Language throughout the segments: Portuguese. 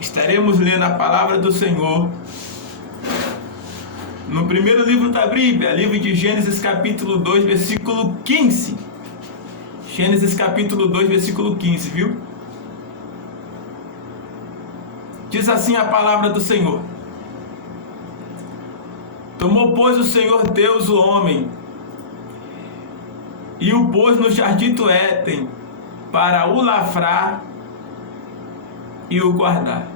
Estaremos lendo a palavra do Senhor no primeiro livro da Bíblia, livro de Gênesis capítulo 2, versículo 15. Gênesis capítulo 2, versículo 15, viu? Diz assim a palavra do Senhor: Tomou, pois, o Senhor Deus o homem, e o pôs no jardim do Éden, para o lavrar e o guardar.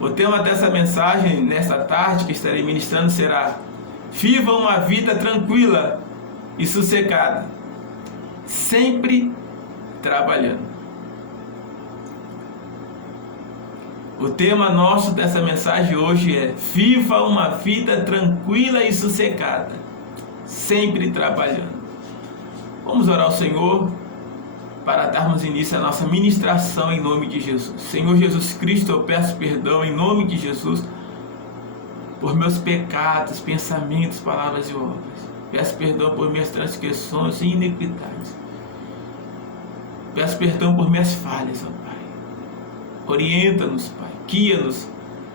O tema dessa mensagem, nesta tarde que estarei ministrando, será: viva uma vida tranquila e sossegada, sempre trabalhando. O tema nosso dessa mensagem hoje é: viva uma vida tranquila e sossegada, sempre trabalhando. Vamos orar ao Senhor para darmos início à nossa ministração em nome de Jesus. Senhor Jesus Cristo, eu peço perdão em nome de Jesus por meus pecados, pensamentos, palavras e obras. Peço perdão por minhas transgressões e iniquidades. Peço perdão por minhas falhas, ó Pai. Orienta-nos, Pai. Guia-nos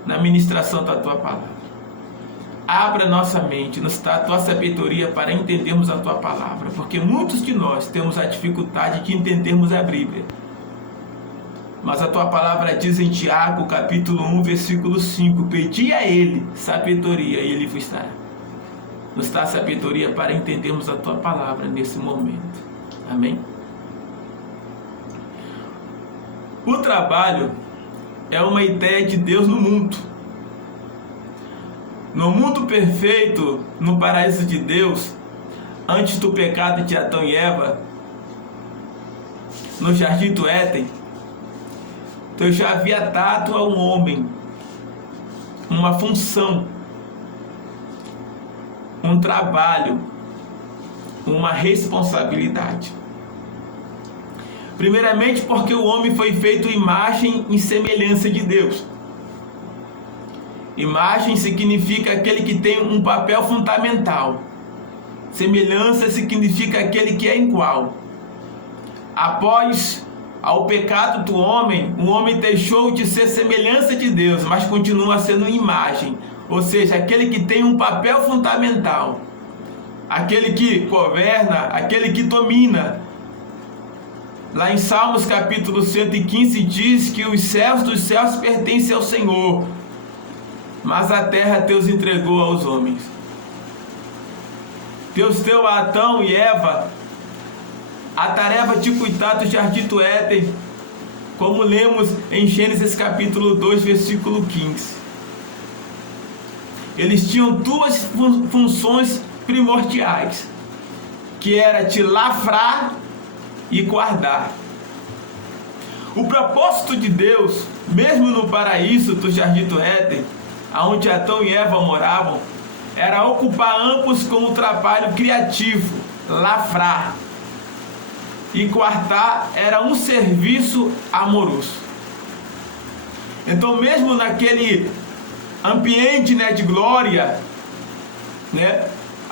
na ministração da Tua palavra. Abra nossa mente, nos dá a Tua sabedoria para entendermos a Tua palavra, porque muitos de nós temos a dificuldade de entendermos a Bíblia. Mas a Tua palavra diz em Tiago, capítulo 1, versículo 5, pedi a Ele sabedoria e Ele vos dará. Nos dá sabedoria para entendermos a Tua palavra nesse momento. Amém? O trabalho é uma ideia de Deus no mundo. No mundo perfeito, no paraíso de Deus, antes do pecado de Adão e Eva, no jardim do Éden, Deus já havia dado ao homem uma função, um trabalho, uma responsabilidade. Primeiramente porque o homem foi feito imagem e semelhança de Deus. Imagem significa aquele que tem um papel fundamental. Semelhança significa aquele que é igual. Após ao pecado do homem, o homem deixou de ser semelhança de Deus, mas continua sendo imagem. Ou seja, aquele que tem um papel fundamental. Aquele que governa, aquele que domina. Lá em Salmos capítulo 115 diz que os céus dos céus pertencem ao Senhor, mas a terra Deus entregou aos homens. Deus deu a Adão e Eva a tarefa de cuidar do jardim do Éden, como lemos em Gênesis capítulo 2, versículo 15. Eles tinham duas funções primordiais, que era de lavrar e guardar. O propósito de Deus, mesmo no paraíso do jardim do Éden, onde Adão e Eva moravam, era ocupar ambos com um trabalho criativo, lavrar. E guardar era um serviço amoroso. Então, mesmo naquele ambiente, de glória,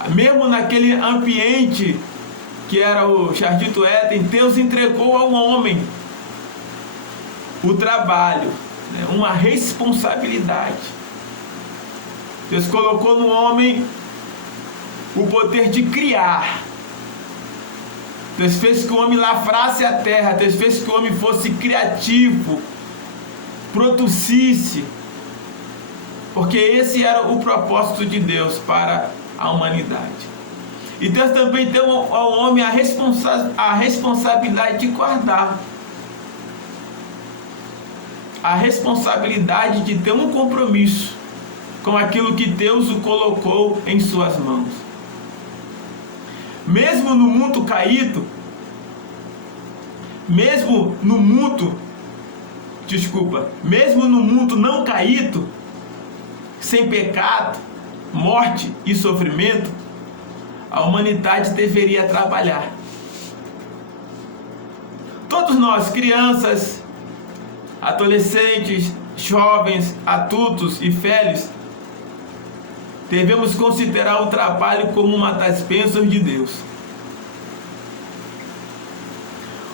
mesmo naquele ambiente que era o jardim do Éden, Deus entregou ao homem o trabalho, uma responsabilidade. Deus colocou no homem o poder de criar. Deus fez que o homem lavrasse a terra. Deus fez que o homem fosse criativo, produzisse. Porque esse era o propósito de Deus para a humanidade. E Deus também deu ao homem a responsabilidade de guardar. A responsabilidade de ter um compromisso com aquilo que Deus o colocou em suas mãos. Mesmo no mundo caído, mesmo no mundo não caído, sem pecado, morte e sofrimento, a humanidade deveria trabalhar. Todos nós, crianças, adolescentes, jovens, adultos e velhos, devemos considerar o trabalho como uma das bênçãos de Deus.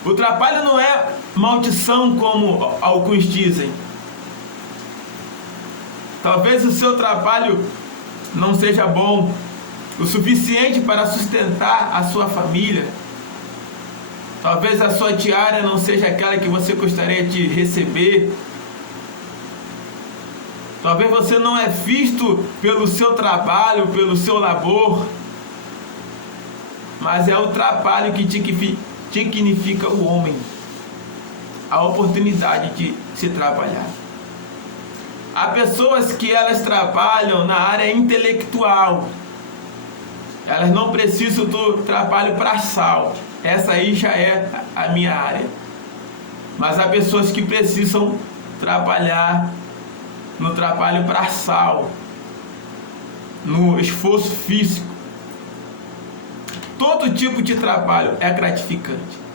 O trabalho não é maldição como alguns dizem. Talvez o seu trabalho não seja bom o suficiente para sustentar a sua família. Talvez a sua diária não seja aquela que você gostaria de receber. Talvez você não é visto pelo seu trabalho, pelo seu labor. Mas é o trabalho que dignifica o homem. A oportunidade de se trabalhar. Há pessoas que elas trabalham na área intelectual. Elas não precisam do trabalho braçal. Essa aí já é a minha área. Mas há pessoas que precisam trabalhar no trabalho braçal, no esforço físico. Todo tipo de trabalho é gratificante.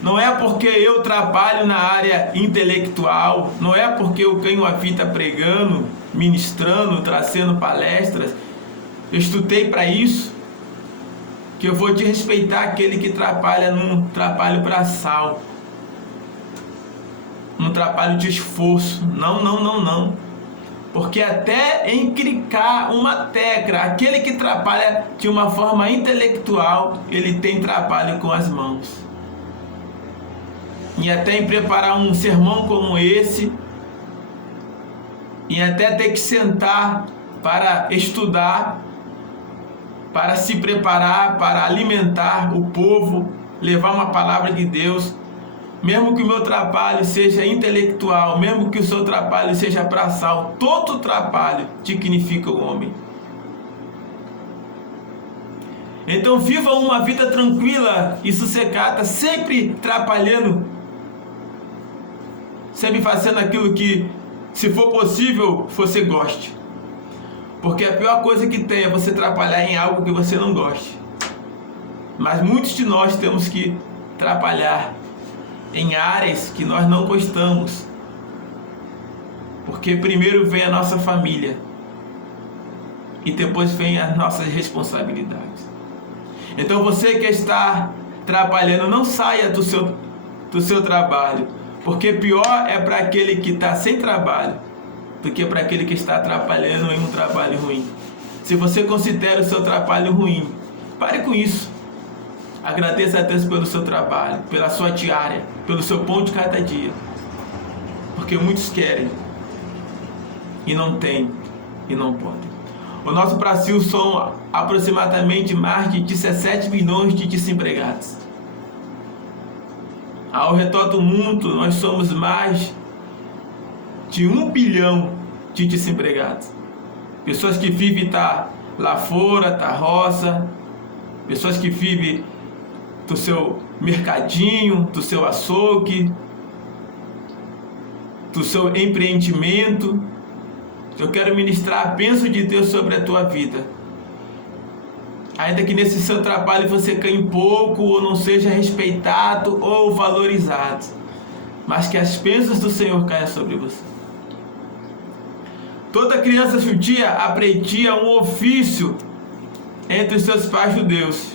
Não é porque eu trabalho na área intelectual, não é porque eu ganho a vida pregando, ministrando, trazendo palestras, eu estudei para isso, que eu vou desrespeitar aquele que trabalha num trabalho braçal, num trabalho de esforço. Não. Porque até encricar uma tecla, aquele que trabalha de uma forma intelectual, ele tem trabalho com as mãos. E até em preparar um sermão como esse, e até ter que sentar para estudar, para se preparar, para alimentar o povo, levar uma palavra de Deus. Mesmo que o meu trabalho seja intelectual, mesmo que o seu trabalho seja braçal, todo trabalho dignifica o homem. Então viva uma vida tranquila e sossegada, sempre trabalhando, sempre fazendo aquilo que, se for possível, você goste. Porque a pior coisa que tem é você trabalhar em algo que você não goste. Mas muitos de nós temos que trabalhar em áreas que nós não gostamos, porque primeiro vem a nossa família e depois vem as nossas responsabilidades. Então você que está trabalhando, não saia do seu trabalho, porque pior é para aquele que está sem trabalho do que para aquele que está trabalhando em um trabalho ruim. Se você considera o seu trabalho ruim, pare com isso. Agradeça a Deus pelo seu trabalho, pela sua diária, pelo seu pão de cada dia. Porque muitos querem e não têm e não podem. O nosso Brasil são aproximadamente mais de 17 milhões de desempregados. Ao redor do mundo, nós somos mais de 1 bilhão de desempregados. Pessoas que vivem lá fora, da roça, pessoas que vivem do seu mercadinho, do seu açougue, do seu empreendimento. Eu quero ministrar a bênção de Deus sobre a tua vida. Ainda que nesse seu trabalho você ganhe pouco, ou não seja respeitado ou valorizado, mas que as bênçãos do Senhor caiam sobre você. Toda criança judia aprendia um ofício entre os seus pais judeus.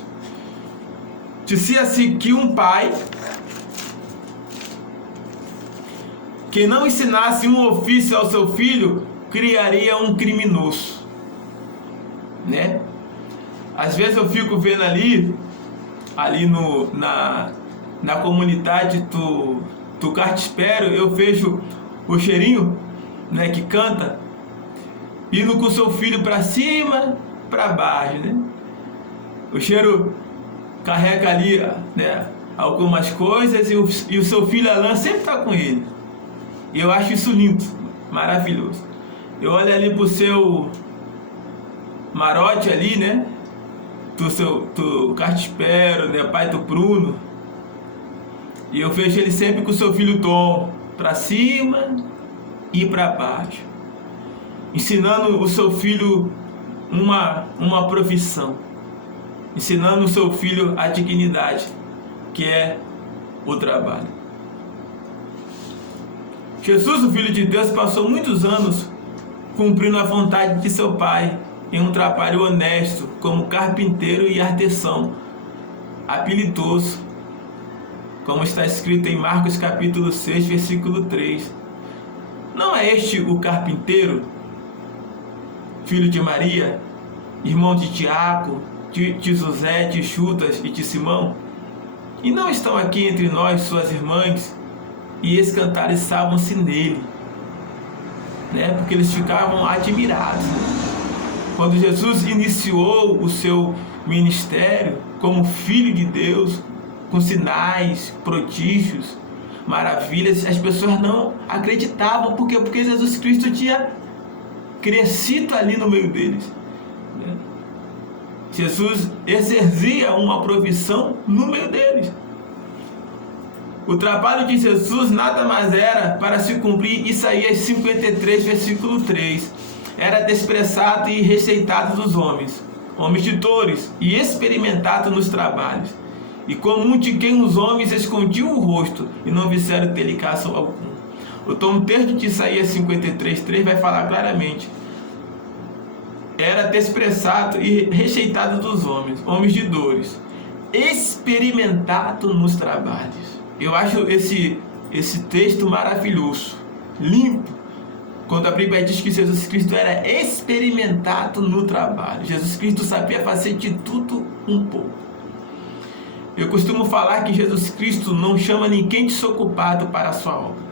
Dizia-se que um pai que não ensinasse um ofício ao seu filho criaria um criminoso, né? Às vezes eu fico vendo ali na comunidade do Cartispero, eu vejo o cheirinho, né, que canta, indo com seu filho para cima, para baixo, né? O cheiro carrega ali, né, algumas coisas, e o seu filho Alan sempre está com ele. E eu acho isso lindo, maravilhoso. Eu olho ali pro seu Marote ali, né, do Cartispero, né, pai do Bruno, e eu vejo ele sempre com o seu filho Tom, para cima e para baixo, ensinando o seu filho uma profissão, ensinando o seu filho a dignidade, que é o trabalho. Jesus, o Filho de Deus, passou muitos anos cumprindo a vontade de seu Pai em um trabalho honesto como carpinteiro e artesão habilidoso. como está escrito em Marcos capítulo 6, versículo 3. Não é este o carpinteiro, filho de Maria, irmão de Tiago, de José, de Judas e de Simão? E não estão aqui entre nós suas irmãs? E esses cantares salvam-se nele, né? Porque eles ficavam admirados. Quando Jesus iniciou o seu ministério como Filho de Deus, com sinais, prodígios, maravilhas, as pessoas não acreditavam. Por quê? Porque Jesus Cristo tinha crescido ali no meio deles. Jesus exercia uma provisão no meio deles. O trabalho de Jesus nada mais era para se cumprir Isaías 53, versículo 3. Era desprezado e rejeitado dos homens, homens de dores e experimentado nos trabalhos, e comum de quem os homens escondiam o rosto e não fizeram delicação algum. O texto de Isaías 53, 3 vai falar claramente: era desprezado e rejeitado dos homens, homens de dores, experimentado nos trabalhos. Eu acho esse texto maravilhoso, limpo, quando a Bíblia diz que Jesus Cristo era experimentado no trabalho. Jesus Cristo sabia fazer de tudo um pouco. Eu costumo falar que Jesus Cristo não chama ninguém desocupado para a sua obra.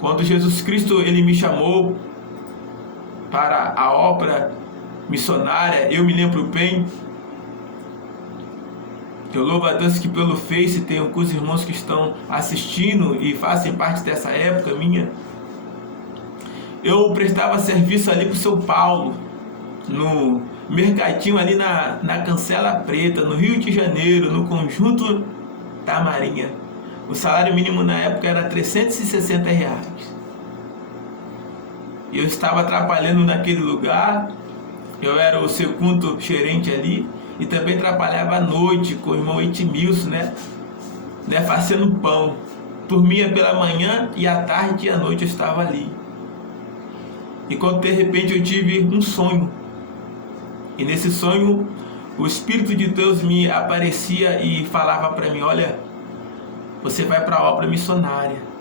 Quando Jesus Cristo ele me chamou para a obra missionária, eu me lembro bem. Eu louvo a Deus que pelo Face tem alguns irmãos que estão assistindo e fazem parte dessa época minha. Eu prestava serviço ali para o São Paulo, no mercadinho ali na Cancela Preta, no Rio de Janeiro, no Conjunto da Marinha. O salário mínimo na época era R$360. Eu estava trabalhando naquele lugar, eu era o segundo gerente ali, e também trabalhava à noite com o irmão Edmilson, né, fazendo pão. Dormia pela manhã e à tarde e à noite eu estava ali. E quando de repente eu tive um sonho, e nesse sonho o Espírito de Deus me aparecia e falava para mim: olha, você vai para a obra missionária.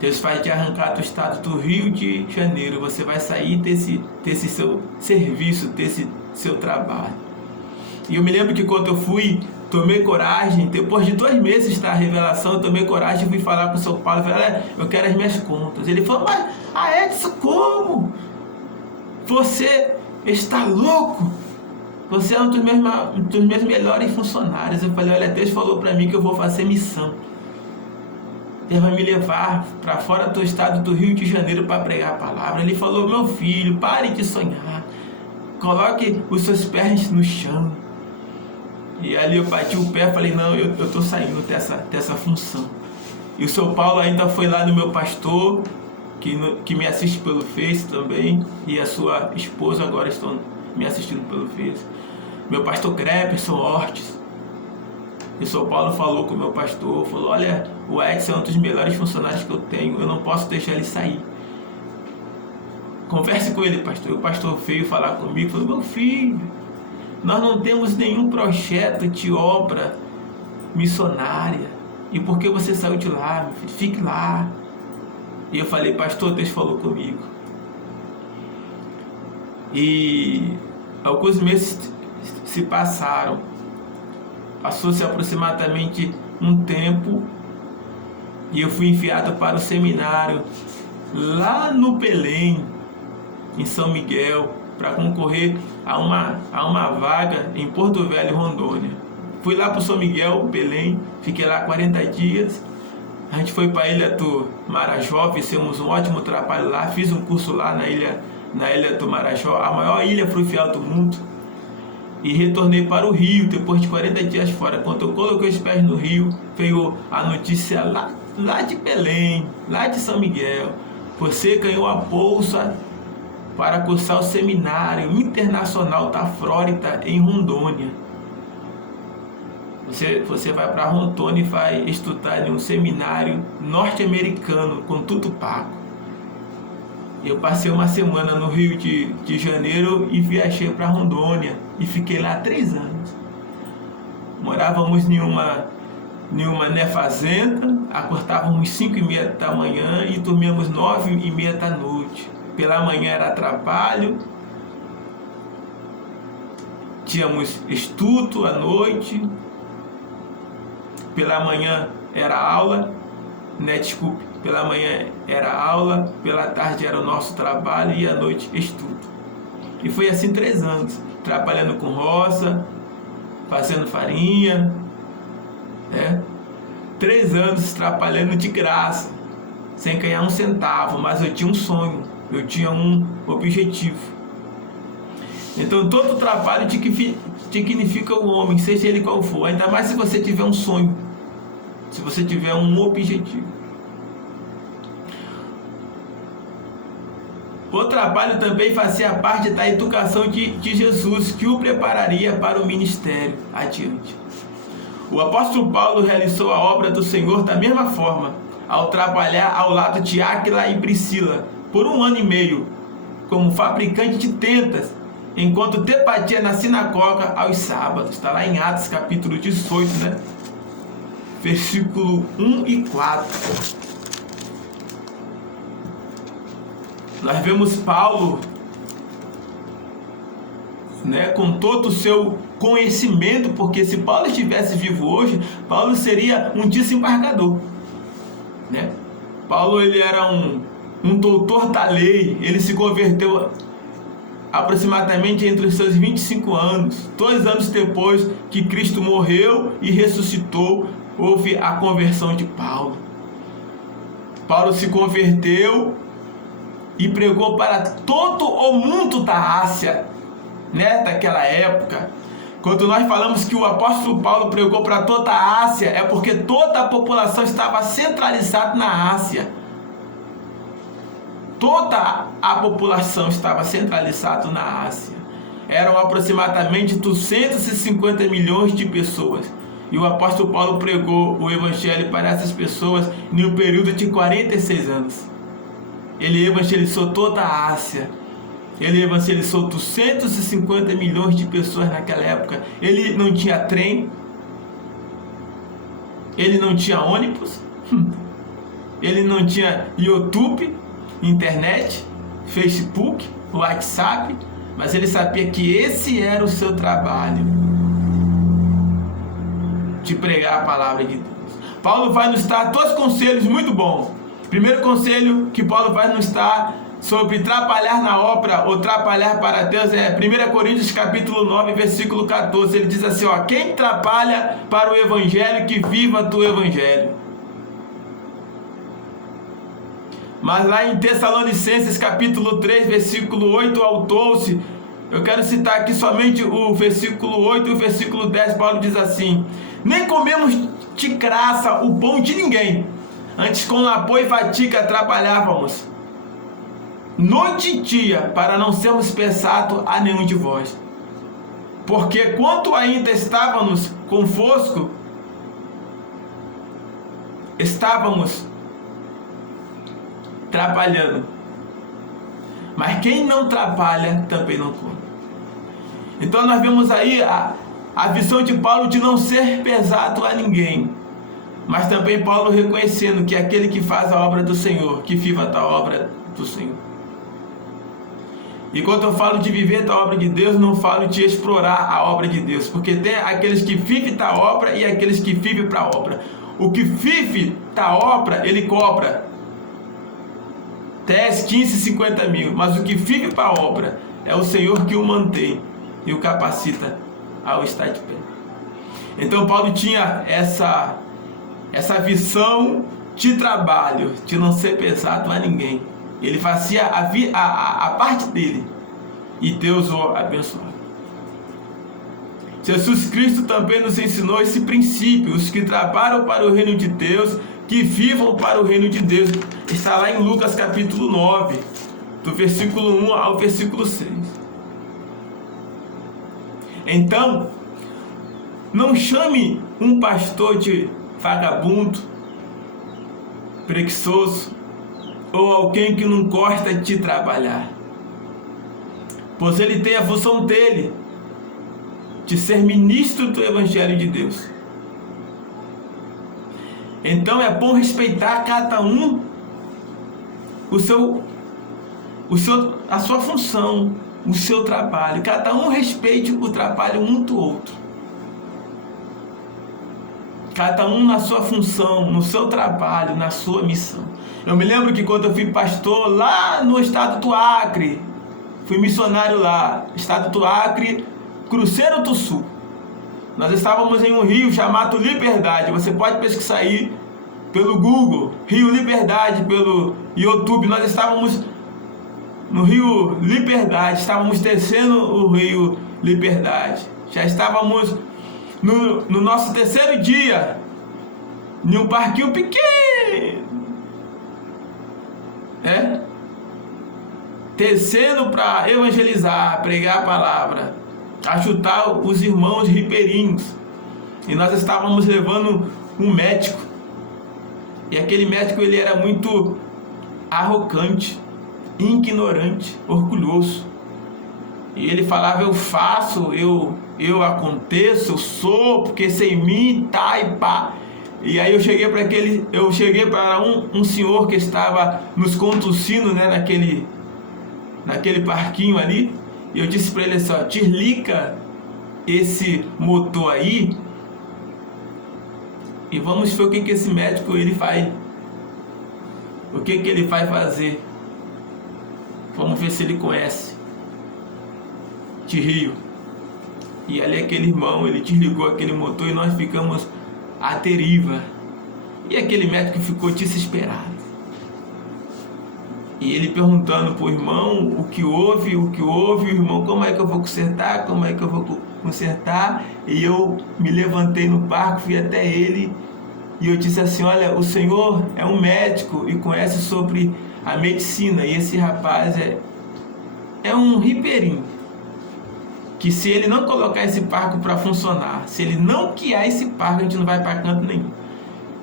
Deus vai te arrancar do estado do Rio de Janeiro, você vai sair desse seu serviço, desse seu trabalho. E eu me lembro que quando eu fui, tomei coragem, depois de 2 meses da revelação, eu tomei coragem e fui falar com o São Paulo, falei: olha, eu quero as minhas contas. Ele falou: mas Edson, como? Você está louco? Você é um dos meus melhores funcionários. Eu falei: olha, Deus falou para mim que eu vou fazer missão. Deus vai me levar para fora do estado do Rio de Janeiro para pregar a palavra. Ele falou: meu filho, pare de sonhar, coloque os seus pés no chão. E ali eu bati o pé e falei: não, eu estou saindo dessa função. E o São Paulo ainda foi lá no meu pastor, que me assiste pelo Face também, e a sua esposa agora estão me assistindo pelo Face. Meu pastor Crepson Ortiz. E o São Paulo falou com o meu pastor, falou: olha, o Edson é um dos melhores funcionários que eu tenho, eu não posso deixar ele sair. Converse com ele, pastor. E o pastor veio falar comigo, falou: meu filho, nós não temos nenhum projeto de obra missionária. E por que você saiu de lá, meu filho? Fique lá. E eu falei: pastor, Deus falou comigo. E alguns meses se passaram. Passou-se aproximadamente um tempo e eu fui enviado para o seminário lá no Belém, em São Miguel, para concorrer a uma vaga em Porto Velho, Rondônia. Fui lá para o São Miguel, Belém, fiquei lá 40 dias. A gente foi para a ilha do Marajó, fizemos um ótimo trabalho lá, fiz um curso lá na ilha do Marajó, a maior ilha fluvial do mundo. E retornei para o Rio, depois de 40 dias fora. Quando eu coloquei os pés no Rio, veio a notícia lá de Belém, lá de São Miguel: você ganhou a bolsa para cursar o Seminário Internacional da Flórida em Rondônia. Você vai para Rondônia e vai estudar em um seminário norte-americano, com tudo pago. Eu passei uma semana no Rio de Janeiro e viajei para Rondônia e fiquei lá 3 anos. Morávamos em uma fazenda, acordávamos 5h30 da manhã e dormíamos 9h30 da noite. Pela manhã era trabalho, tínhamos estudo à noite, pela manhã era aula, pela manhã era aula, pela tarde era o nosso trabalho e à noite estudo. E foi assim 3 anos, trabalhando com roça, fazendo farinha, 3 anos trabalhando de graça, sem ganhar um centavo, mas eu tinha um sonho, eu tinha um objetivo. Então todo trabalho dignifica o homem, seja ele qual for, ainda mais se você tiver um sonho, se você tiver um objetivo. O trabalho também fazia parte da educação de Jesus, que o prepararia para o ministério adiante. O apóstolo Paulo realizou a obra do Senhor da mesma forma, ao trabalhar ao lado de Áquila e Priscila, por 1 ano e meio, como fabricante de tendas, enquanto debatia na sinagoga aos sábados. Está lá em Atos capítulo 18, versículo 1 e 4. Nós vemos Paulo, com todo o seu conhecimento, porque se Paulo estivesse vivo hoje, Paulo seria um desembargador, Paulo, ele era um doutor da lei. Ele se converteu aproximadamente entre os seus 25 anos. 2 anos depois que Cristo morreu e ressuscitou, houve a conversão de Paulo. Paulo se converteu e pregou para todo o mundo da Ásia, daquela época. Quando nós falamos que o apóstolo Paulo pregou para toda a Ásia, é porque toda a população estava centralizada na Ásia. Toda a população estava centralizada na Ásia. Eram aproximadamente 250 milhões de pessoas. E o apóstolo Paulo pregou o evangelho para essas pessoas em um período de 46 anos. Ele evangelizou toda a Ásia. Ele evangelizou 250 milhões de pessoas naquela época. Ele não tinha trem. Ele não tinha ônibus. Ele não tinha YouTube, internet, Facebook, WhatsApp. Mas ele sabia que esse era o seu trabalho, de pregar a palavra de Deus. Paulo vai nos dar 2 conselhos muito bons. Primeiro conselho que Paulo vai nos dar sobre trabalhar na obra ou trabalhar para Deus é 1 Coríntios capítulo 9, versículo 14. Ele diz assim, quem trabalha para o evangelho, que viva do evangelho. Mas lá em Tessalonicenses capítulo 3, versículo 8 ao 12, eu quero citar aqui somente o versículo 8 e o versículo 10. Paulo diz assim: nem comemos de graça o pão de ninguém, antes com labor e fadiga trabalhávamos noite e dia, para não sermos pesados a nenhum de vós. Porque quanto ainda estávamos convosco, estávamos trabalhando. Mas quem não trabalha também não come. Então nós vemos aí a visão de Paulo de não ser pesado a ninguém, mas também Paulo reconhecendo que aquele que faz a obra do Senhor, que viva da obra do Senhor. E quando eu falo de viver da obra de Deus, não falo de explorar a obra de Deus, porque tem aqueles que vivem da obra e aqueles que vivem para a obra. O que vive da obra, ele cobra 10, 15, 50 mil, mas o que vive para a obra é o Senhor que o mantém e o capacita ao estar de pé. Então Paulo tinha essa visão de trabalho, de não ser pesado a ninguém. Ele fazia a parte dele e Deus o abençoava. Jesus Cristo também nos ensinou esse princípio: os que trabalham para o reino de Deus, que vivam para o reino de Deus. Está lá em Lucas capítulo 9, do versículo 1 ao versículo 6. Então, não chame um pastor de vagabundo, preguiçoso, ou alguém que não gosta de trabalhar, pois ele tem a função dele, de ser ministro do Evangelho de Deus. Então é bom respeitar cada um a sua função, o seu trabalho. Cada um respeite o trabalho um do outro. Cada um na sua função, no seu trabalho, na sua missão. Eu me lembro que quando eu fui pastor lá no estado do Acre, fui missionário lá, estado do Acre, Cruzeiro do Sul. Nós estávamos em um rio chamado Liberdade. Você pode pesquisar aí pelo Google, Rio Liberdade, pelo YouTube. Nós estávamos no Rio Liberdade, estávamos descendo o Rio Liberdade. Já estávamos no nosso terceiro dia, em um parquinho pequeno, descendo para evangelizar, pregar a palavra, ajudar os irmãos ribeirinhos. E nós estávamos levando um médico, e aquele médico ele era muito arrogante, ignorante, orgulhoso. E ele falava: eu faço, eu aconteço, eu sou, porque sem mim tá e pá. E aí eu cheguei para um senhor que estava nos conduzindo, naquele parquinho ali, e eu disse para ele assim: ó, desliga esse motor aí e vamos ver o que esse médico ele faz, o que ele vai fazer. Vamos ver se ele conhece de Rio. E ali aquele irmão, ele desligou aquele motor e nós ficamos à deriva. E aquele médico ficou desesperado. E ele perguntando pro irmão o que houve, o irmão: como é que eu vou consertar, E eu me levantei no parque, fui até ele e eu disse assim: olha, o senhor é um médico e conhece sobre a medicina, e esse rapaz é um ribeirinho, que se ele não colocar esse parque para funcionar, se ele não guiar esse parque, a gente não vai para canto nenhum.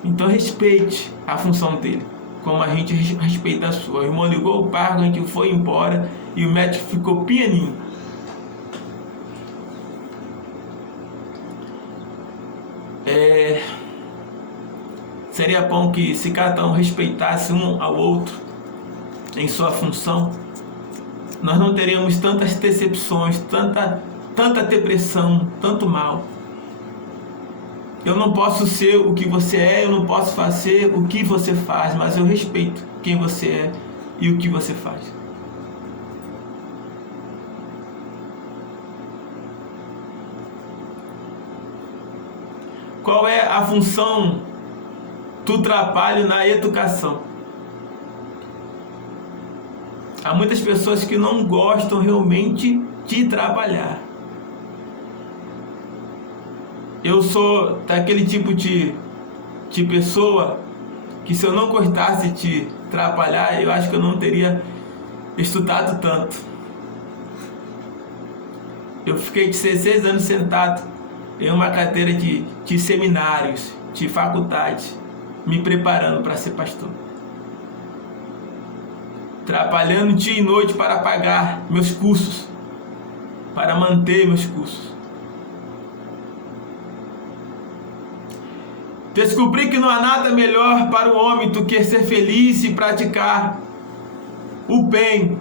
Então respeite a função dele, como a gente respeita a sua. O irmão ligou o parque, a gente foi embora e o médico ficou pianinho. Seria bom que se cada um respeitasse um ao outro em sua função, nós não teríamos tantas decepções, tanta depressão, tanto mal. Eu não posso ser o que você é, eu não posso fazer o que você faz, mas eu respeito quem você é e o que você faz. Qual é a função do trabalho na educação? Há muitas pessoas que não gostam realmente de trabalhar. Eu sou daquele tipo de pessoa que, se eu não gostasse de trabalhar, eu acho que eu não teria estudado tanto. Eu fiquei 16 anos sentado em uma cadeira de seminários, de faculdade, me preparando para ser pastor. Trabalhando dia e noite para pagar meus cursos, para manter meus cursos. Descobri que não há nada melhor para o homem do que ser feliz e praticar o bem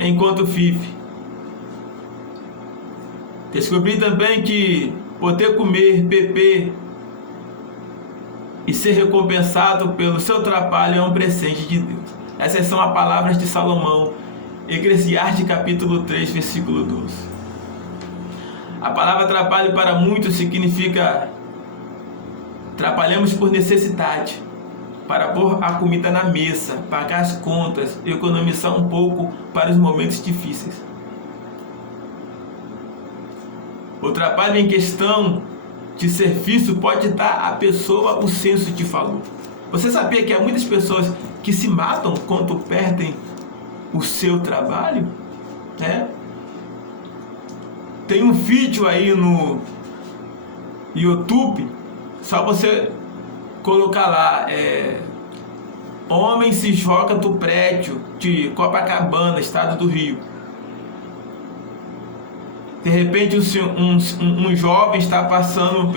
enquanto vive. Descobri também que poder comer, beber e ser recompensado pelo seu trabalho é um presente de Deus. Essas são as palavras de Salomão, Eclesiastes capítulo 3, versículo 12. A palavra trabalho para muitos significa trabalhamos por necessidade, para pôr a comida na mesa, pagar as contas, economizar um pouco para os momentos difíceis. O trabalho em questão de serviço pode dar à pessoa o senso de valor. Você sabia que há muitas pessoas que se matam quando perdem o seu trabalho? Tem um vídeo aí no YouTube, só você colocar lá, homem se joga do prédio de Copacabana, estado do Rio. De repente um jovem está passando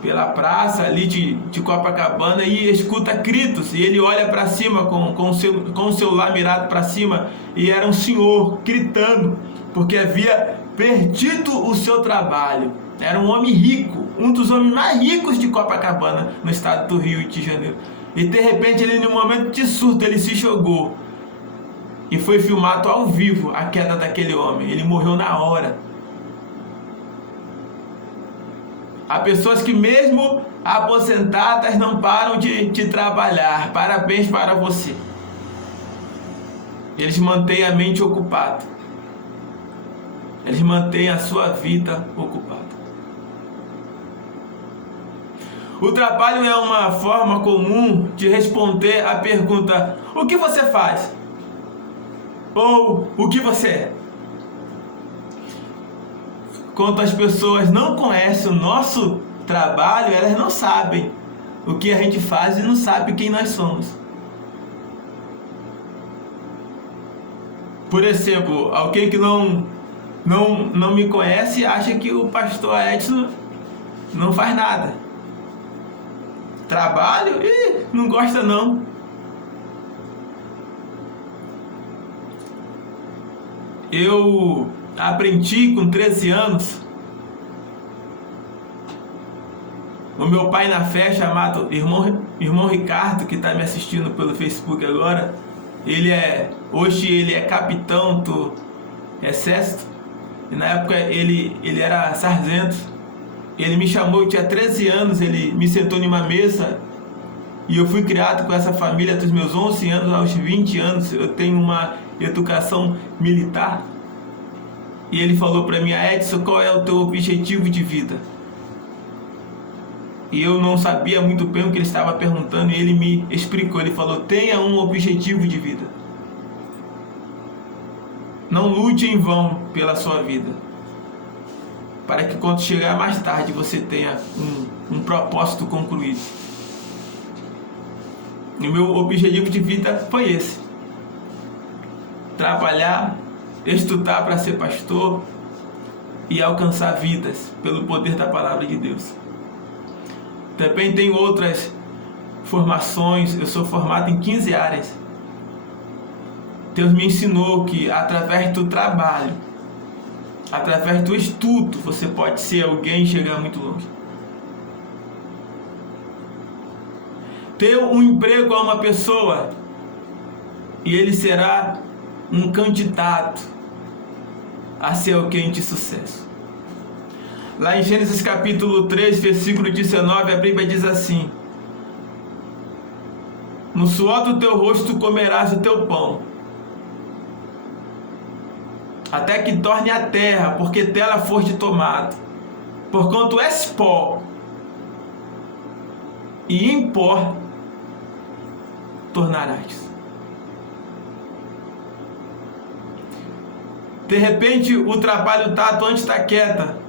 pela praça ali de Copacabana e escuta gritos, e ele olha para cima com o celular mirado para cima, e era um senhor gritando porque havia perdido o seu trabalho. Era um homem rico, um dos homens mais ricos de Copacabana, no estado do Rio de Janeiro. E de repente ele, num momento de surto, ele se jogou e foi filmado ao vivo a queda daquele homem. Ele morreu na hora. Há pessoas que mesmo aposentadas não param de trabalhar. Parabéns para você. Eles mantêm a mente ocupada. Eles mantêm a sua vida ocupada. O trabalho é uma forma comum de responder à pergunta: o que você faz? Ou o que você é? Quando as pessoas não conhecem o nosso trabalho, elas não sabem o que a gente faz e não sabem quem nós somos. Por exemplo, alguém que não me conhece acha que o pastor Edson não faz nada. Trabalho? Não gosta não. Eu aprendi com 13 anos. O meu pai na fé, chamado irmão Ricardo, que está me assistindo pelo Facebook agora, hoje ele é capitão do exército, e na época ele era sargento. Ele me chamou, eu tinha 13 anos, ele me sentou em uma mesa, e eu fui criado com essa família dos meus 11 anos aos 20 anos. Eu tenho uma educação militar. E ele falou para mim: Edson, qual é o teu objetivo de vida? E eu não sabia muito bem o que ele estava perguntando, e ele me explicou. Ele falou: tenha um objetivo de vida. Não lute em vão pela sua vida, para que quando chegar mais tarde você tenha um propósito concluído. E o meu objetivo de vida foi esse: trabalhar, estudar para ser pastor e alcançar vidas pelo poder da palavra de Deus. Também tenho outras formações. Eu sou formado em 15 áreas. Deus me ensinou que através do trabalho, através do estudo, você pode ser alguém e chegar muito longe. Ter um emprego a uma pessoa e ele será um candidato a ser alguém de sucesso. Lá em Gênesis capítulo 3, versículo 19, a Bíblia diz assim: no suor do teu rosto comerás o teu pão, até que torne a terra, porque dela foste tomado, porquanto és pó, e em pó tornarás. De repente o trabalho está, a tua mente está quieta,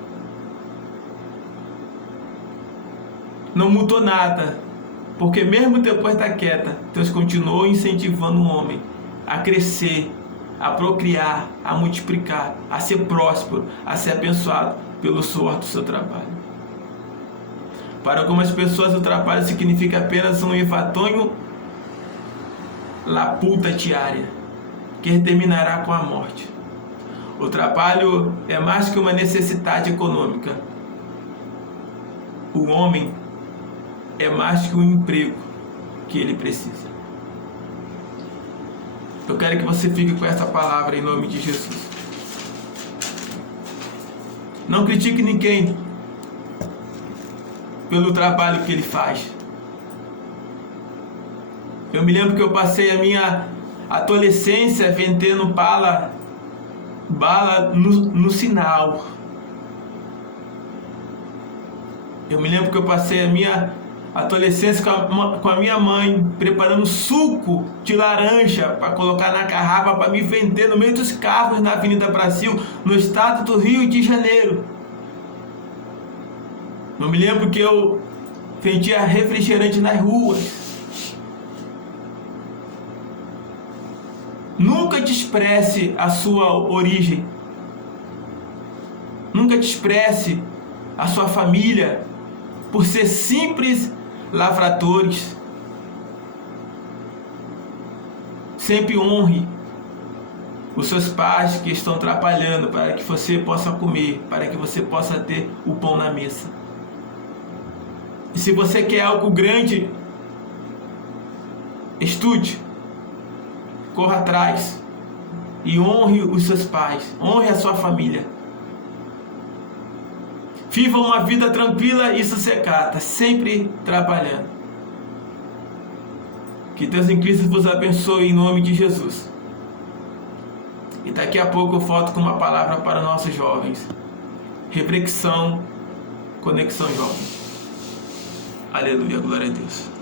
não mudou nada, porque mesmo depois da queda, Deus continuou incentivando o homem a crescer, a procriar, a multiplicar, a ser próspero, a ser abençoado pelo suor do seu trabalho. Para algumas pessoas o trabalho significa apenas um enfadonho laputa diária, que terminará com a morte. O trabalho é mais que uma necessidade econômica. O homem é mais que um emprego que ele precisa. Eu quero que você fique com essa palavra em nome de Jesus. Não critique ninguém pelo trabalho que ele faz. Eu me lembro que eu passei a minha adolescência vendendo bala no sinal. Eu me lembro que eu passei a minha adolescência com a minha mãe preparando suco de laranja para colocar na garrafa para me vender no meio dos carros na Avenida Brasil, no estado do Rio de Janeiro. Eu me lembro que eu vendia refrigerante nas ruas. Nunca despreze a sua origem. Nunca despreze a sua família por ser simples lavradores. Sempre honre os seus pais que estão trabalhando para que você possa comer, para que você possa ter o pão na mesa. E se você quer algo grande, estude, corra atrás e honre os seus pais, honre a sua família. Viva uma vida tranquila e sossegada, sempre trabalhando. Que Deus em Cristo vos abençoe em nome de Jesus. E daqui a pouco eu volto com uma palavra para nossos jovens. Reflexão, conexão jovem. Aleluia, glória a Deus.